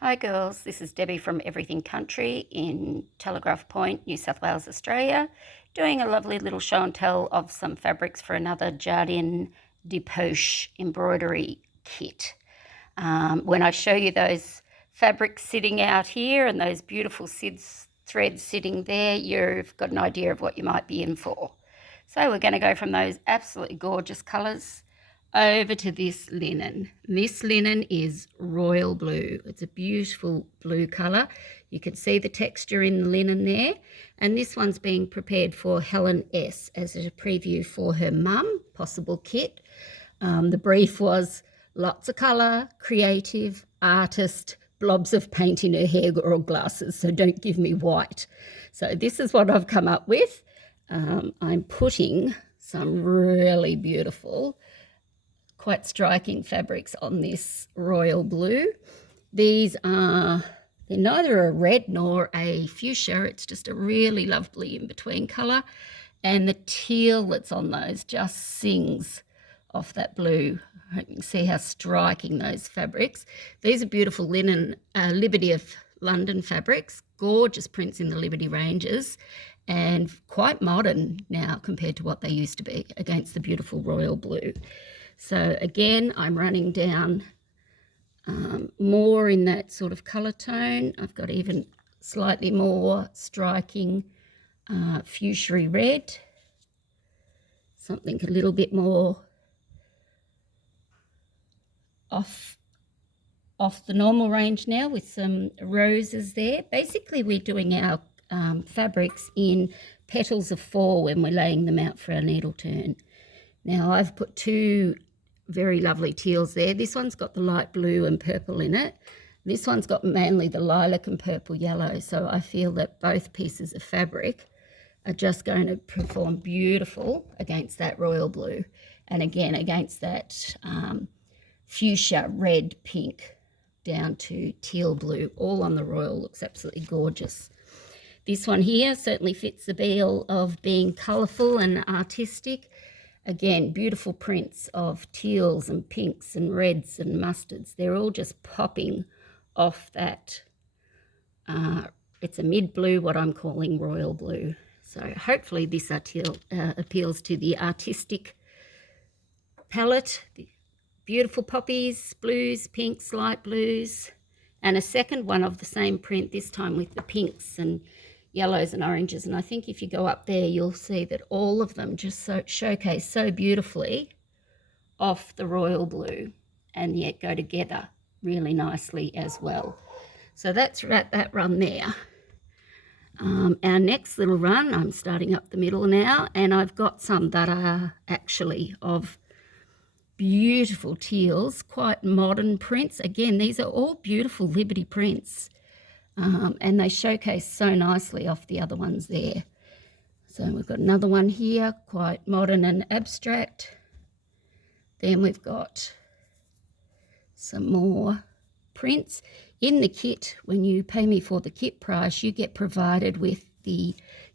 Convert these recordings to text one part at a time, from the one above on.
Hi girls, this is Debbie from Everything Country in Telegraph Point, New South Wales, Australia, doing a lovely little show and tell of some fabrics for another Jardin de poche embroidery kit. When I show you those fabrics sitting out here and those beautiful threads sitting there, you've got an idea of what you might be in for. So we're going to go from those absolutely gorgeous colours over to this linen. This linen is royal blue. It's a beautiful blue colour. You can see the texture in the linen there. And this one's being prepared for Helen S as a preview for her mum, possible kit. The brief was lots of colour, creative, artist, blobs of paint in her hair or glasses, so don't give me white. So this is what I've come up with. I'm putting some really beautiful, quite striking fabrics on this royal blue. They're neither a red nor a fuchsia. It's just a really lovely in-between colour. And the teal that's on those just sings off that blue. You can see how striking those fabrics. These are beautiful linen, Liberty of London fabrics, gorgeous prints in the Liberty ranges, and quite modern now compared to what they used to be against the beautiful royal blue. So again, I'm running down more in that sort of colour tone. I've got even slightly more striking fuchsia red, something a little bit more off the normal range now with some roses there. Basically, we're doing our fabrics in petals of 4 when we're laying them out for our needle turn. Now, I've put 2 very lovely teals there. This one's got the light blue and purple in it. This one's got mainly the lilac and purple yellow. So I feel that both pieces of fabric are just going to perform beautiful against that royal blue. And again, against that fuchsia, red, pink, down to teal blue, all on the royal. Looks absolutely gorgeous. This one here certainly fits the bill of being colourful and artistic. Again, beautiful prints of teals and pinks and reds and mustards. They're all just popping off that. It's a mid-blue, what I'm calling royal blue. So hopefully this appeals to the artistic palette. The beautiful poppies, blues, pinks, light blues, and a second one of the same print, this time with the pinks and yellows and oranges. And I think if you go up there, you'll see that all of them just showcase so beautifully off the royal blue and yet go together really nicely as well. So that's that run there. Our next little run, I'm starting up the middle now, and I've got some that are actually of beautiful teals, quite modern prints. Again, these are all beautiful Liberty prints. And they showcase so nicely off the other ones there. So we've got another one here, quite modern and abstract. Then we've got some more prints. In the kit, when you pay me for the kit price, you get provided with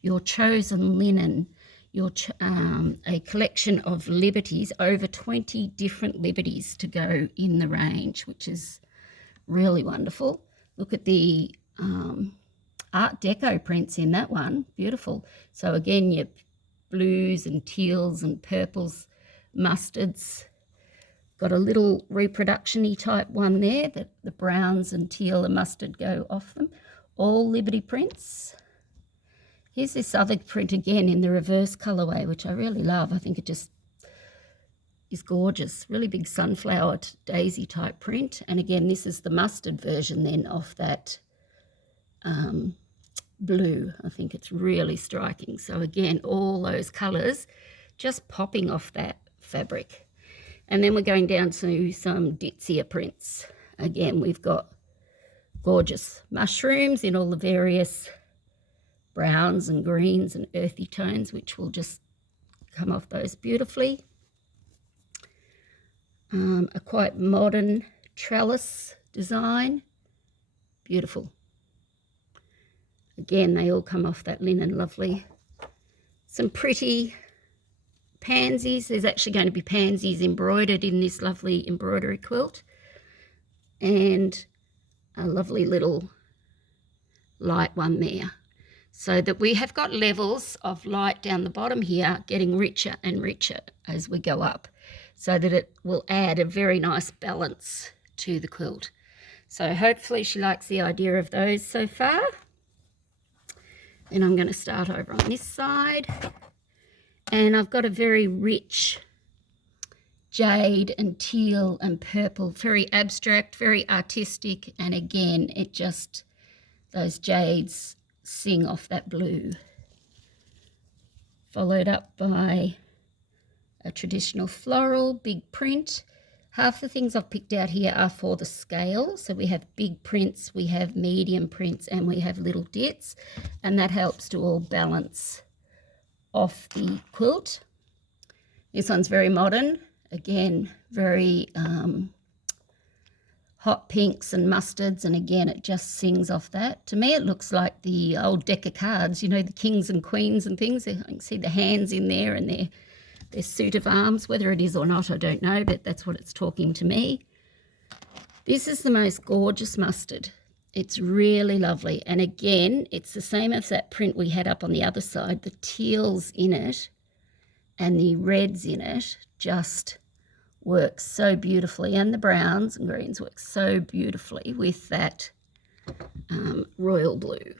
your chosen linen, a collection of Liberties, over 20 different Liberties to go in the range, which is really wonderful. Look at the Art Deco prints in that one, beautiful. So again, your blues and teals and purples, mustards. Got a little reproduction-y type one there that the browns and teal and mustard go off them. All Liberty prints. Here's this other print again in the reverse colourway, which I really love. I think it just is gorgeous. Really big sunflower daisy type print. And again, this is the mustard version then of that blue. I think it's really striking. So again, all those colours just popping off that fabric. And then we're going down to some Ditzier prints. Again, we've got gorgeous mushrooms in all the various browns and greens and earthy tones, which will just come off those beautifully. A quite modern trellis design. Beautiful. Again, they all come off that linen lovely. Some pretty pansies. There's actually going to be pansies embroidered in this lovely embroidery quilt. And a lovely little light one there, so that we have got levels of light down the bottom here getting richer and richer as we go up, so that it will add a very nice balance to the quilt. So hopefully she likes the idea of those so far. Then I'm going to start over on this side, and I've got a very rich jade and teal and purple, very abstract, very artistic, and again it just, those jades sing off that blue, followed up by a traditional floral big print. Half the things I've picked out here are for the scale, so we have big prints, we have medium prints, and we have little dits, and that helps to all balance off the quilt. This one's very modern, again very hot pinks and mustards, and again it just sings off that. To me it looks like the old deck of cards, you know, the kings and queens and things. I can see the hands in there and their suit of arms. Whether it is or not I don't know, but that's what it's talking to me. This is the most gorgeous mustard. It's really lovely, and again it's the same as that print we had up on the other side. The teals in it and the reds in it just works so beautifully, and the browns and greens work so beautifully with that royal blue.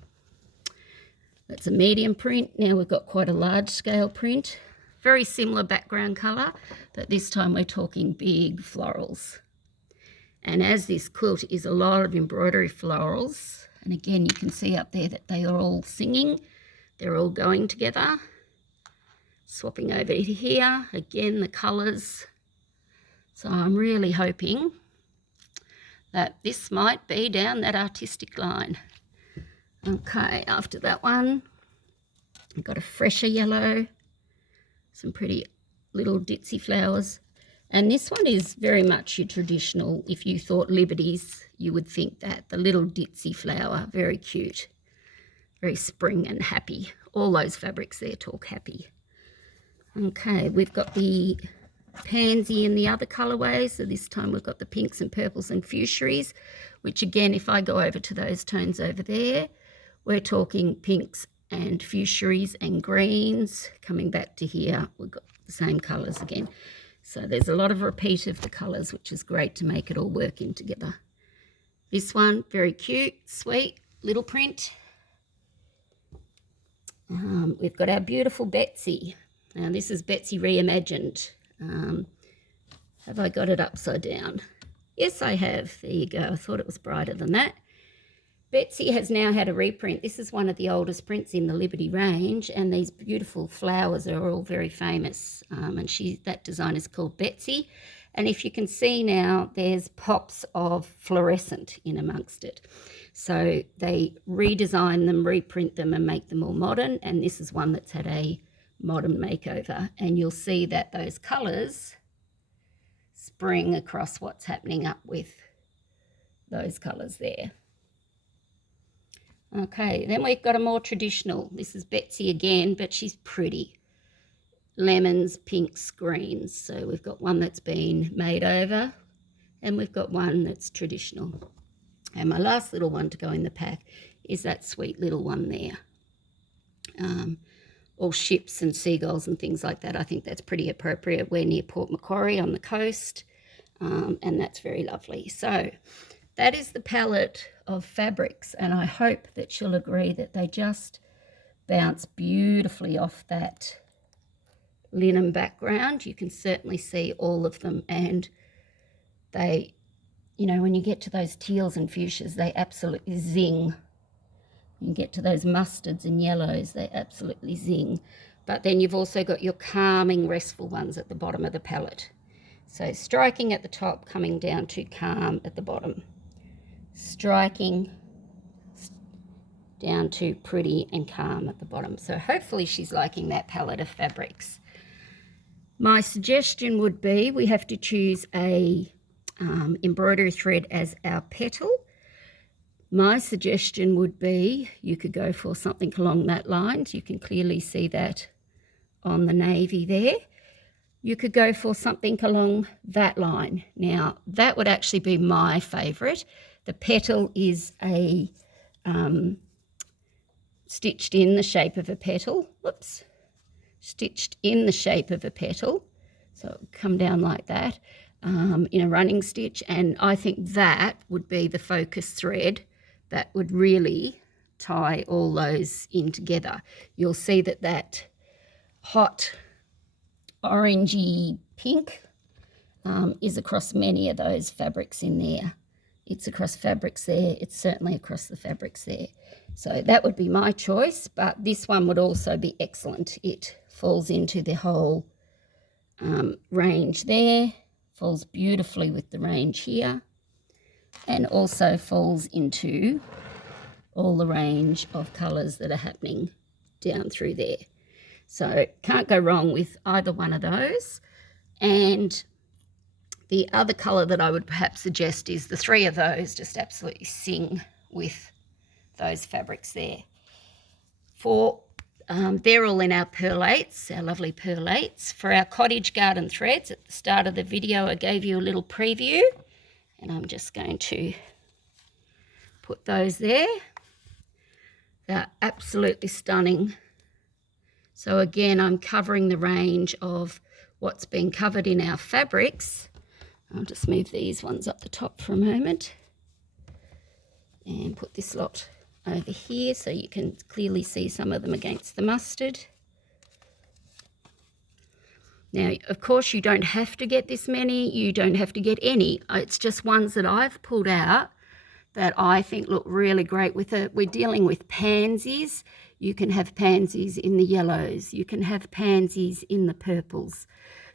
That's a medium print. Now we've got quite a large scale print, very similar background colour, but this time we're talking big florals. And as this quilt is a lot of embroidery florals, and again you can see up there that they are all singing, they're all going together. Swapping over to here, again the colours. So I'm really hoping that this might be down that artistic line. Okay, after that one, I've got a fresher yellow, some pretty little ditzy flowers. And this one is very much your traditional. If you thought Liberties, you would think that. The little ditzy flower, very cute, very spring and happy. All those fabrics there talk happy. Okay, we've got the Pansy in the other colourways, so this time we've got the pinks and purples and fuchsias, which again, if I go over to those tones over there, we're talking pinks and fuchsias and greens. Coming back to here, we've got the same colours again. So there's a lot of repeat of the colours, which is great to make it all work in together. This one, very cute, sweet, little print. We've got our beautiful Betsy. Now this is Betsy reimagined. Have I got it upside down? Yes, I have. There you go. I thought it was brighter than that. Betsy has now had a reprint. This is one of the oldest prints in the Liberty range, and these beautiful flowers are all very famous. And that design is called Betsy. And if you can see now, there's pops of fluorescent in amongst it. So they redesign them, reprint them, and make them all modern. And this is one that's had a modern makeover, and you'll see that those colours spring across what's happening up with those colours there. Okay, then we've got a more traditional. This is Betsy again, but she's pretty. Lemons, pinks, greens. So we've got one that's been made over, and we've got one that's traditional. And my last little one to go in the pack is that sweet little one there. All ships and seagulls and things like that. I think that's pretty appropriate. We're near Port Macquarie on the coast, and that's very lovely. So that is the palette of fabrics, and I hope that she'll agree that they just bounce beautifully off that linen background. You can certainly see all of them, and they, you know, when you get to those teals and fuchsias, they absolutely zing. You get to those mustards and yellows, they absolutely zing. But then you've also got your calming, restful ones at the bottom of the palette. So striking at the top, coming down to calm at the bottom. Striking down to pretty and calm at the bottom. So hopefully she's liking that palette of fabrics. My suggestion would be we have to choose a embroidery thread as our petal. My suggestion would be you could go for something along that line. You can clearly see that on the navy there. you could go for something along that line. Now, that would actually be my favourite. The petal is a stitched in the shape of a petal. Whoops. Stitched in the shape of a petal. So it would come down like that in a running stitch. And I think that would be the focus thread that would really tie all those in together. You'll see that that hot orangey pink is across many of those fabrics in there. It's across fabrics there. It's certainly across the fabrics there. So that would be my choice, but this one would also be excellent. It falls into the whole range there, falls beautifully with the range here, and also falls into all the range of colours that are happening down through there. So can't go wrong with either one of those. And the other colour that I would perhaps suggest is the three of those just absolutely sing with those fabrics there. They're all in our perlates, our lovely perlates. For our cottage garden threads, at the start of the video I gave you a little preview, and I'm just going to put those there. They're absolutely stunning. So again, I'm covering the range of what's been covered in our fabrics. I'll just move these ones up the top for a moment and put this lot over here so you can clearly see some of them against the mustard. Now, of course, you don't have to get this many. You don't have to get any. It's just ones that I've pulled out that I think look really great with it. We're dealing with pansies. You can have pansies in the yellows. You can have pansies in the purples.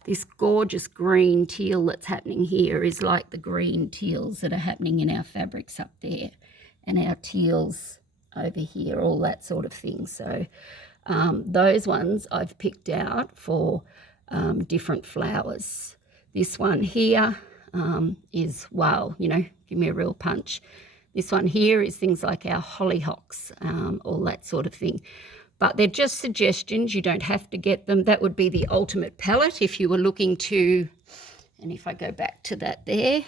This gorgeous green teal that's happening here is like the green teals that are happening in our fabrics up there, and our teals over here, all that sort of thing. So those ones I've picked out for different flowers. This one here is, wow, you know, give me a real punch. This one here is things like our hollyhocks, all that sort of thing. But they're just suggestions. You don't have to get them. That would be the ultimate palette if you were looking to, and if I go back to that there,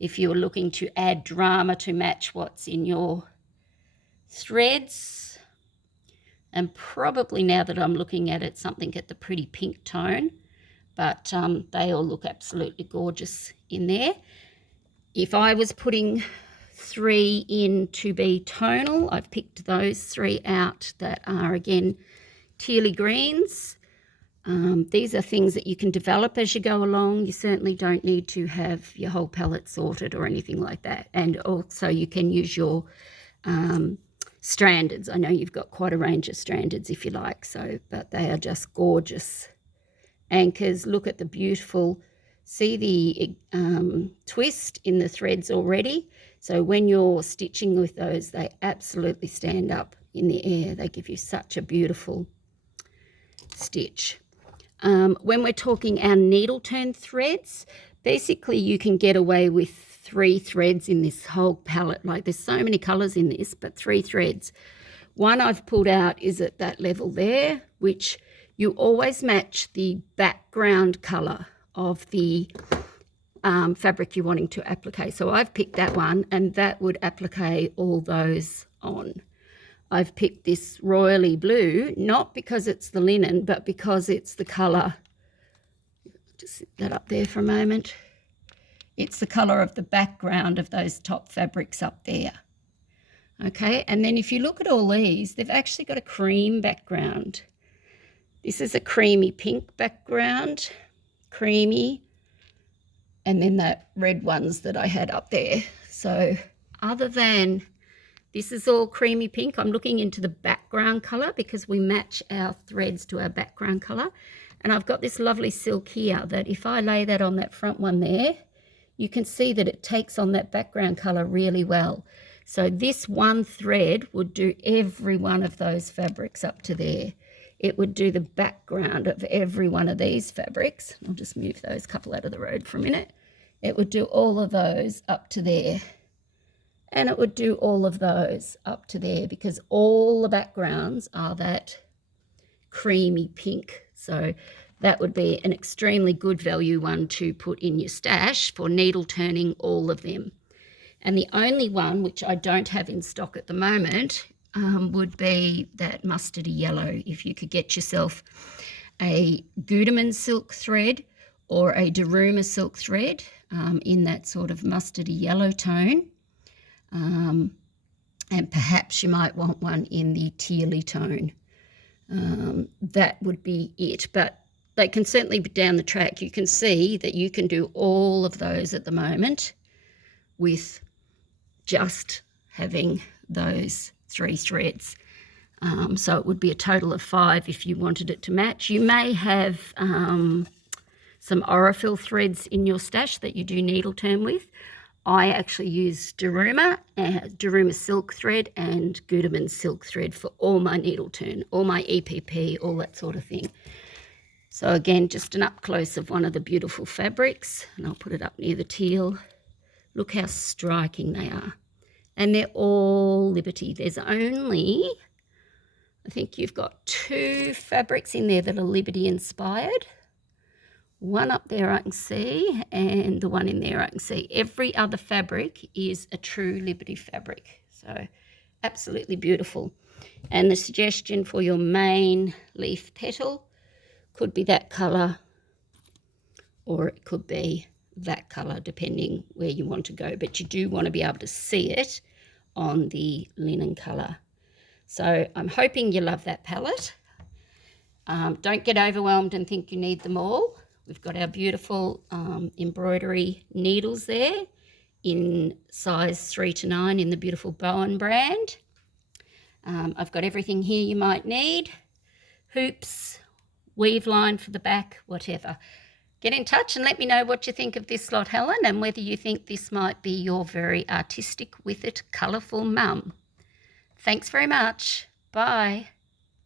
if you were looking to add drama to match what's in your threads. And probably now that I'm looking at it, something at the pretty pink tone, but they all look absolutely gorgeous in there. If I was putting 3 in to be tonal, I've picked those 3 out that are, again, tealy greens. These are things that you can develop as you go along. You certainly don't need to have your whole palette sorted or anything like that. And also you can use your strandeds. I know you've got quite a range of strandeds if you like, so, but they are just gorgeous anchors. Look at the beautiful, see the twist in the threads already. So when you're stitching with those, they absolutely stand up in the air. They give you such a beautiful stitch. When we're talking our needle turn threads, basically you can get away with 3 threads in this whole palette. Like, there's so many colours in this, but 3 threads. One I've pulled out is at that level there, which you always match the background colour of the fabric you're wanting to applique. So I've picked that one, and that would applique all those on. I've picked this royally blue, not because it's the linen, but because it's the colour. Just sit that up there for a moment. It's the colour of the background of those top fabrics up there. Okay, and then if you look at all these, they've actually got a cream background. This is a creamy pink background, creamy, and then that red ones that I had up there. So other than this is all creamy pink, I'm looking into the background colour because we match our threads to our background colour. And I've got this lovely silk here that if I lay that on that front one there, you can see that it takes on that background colour really well. So this one thread would do every one of those fabrics up to there. It would do the background of every one of these fabrics. I'll just move those couple out of the road for a minute. It would do all of those up to there. And it would do all of those up to there because all the backgrounds are that creamy pink. So that would be an extremely good value one to put in your stash for needle turning all of them. And the only one which I don't have in stock at the moment would be that mustardy yellow. If you could get yourself a Gutermann silk thread or a Daruma silk thread in that sort of mustardy yellow tone, and perhaps you might want one in the tealy tone. That would be it, but they can certainly be down the track. You can see that you can do all of those at the moment with just having those 3 threads. So it would be a total of 5 if you wanted it to match. You may have some Aurifil threads in your stash that you do needle turn with. I actually use Daruma silk thread and Gutermann silk thread for all my needle turn, all my EPP, all that sort of thing. So again, just an up close of one of the beautiful fabrics, and I'll put it up near the teal. Look how striking they are. And they're all Liberty. There's only, I think you've got 2 fabrics in there that are Liberty inspired. One up there I can see, and the one in there I can see. Every other fabric is a true Liberty fabric. So absolutely beautiful. And the suggestion for your main leaf petal could be that colour, or it could be that colour, depending where you want to go. But you do want to be able to see it on the linen colour. So I'm hoping you love that palette. Don't get overwhelmed and think you need them all. We've got our beautiful embroidery needles there in size 3 to 9 in the beautiful Bowen brand. I've got everything here you might need. Hoops, weave line for the back, whatever. Get in touch and let me know what you think of this lot, Helen, and whether you think this might be your very artistic with it, colourful mum. Thanks very much. Bye.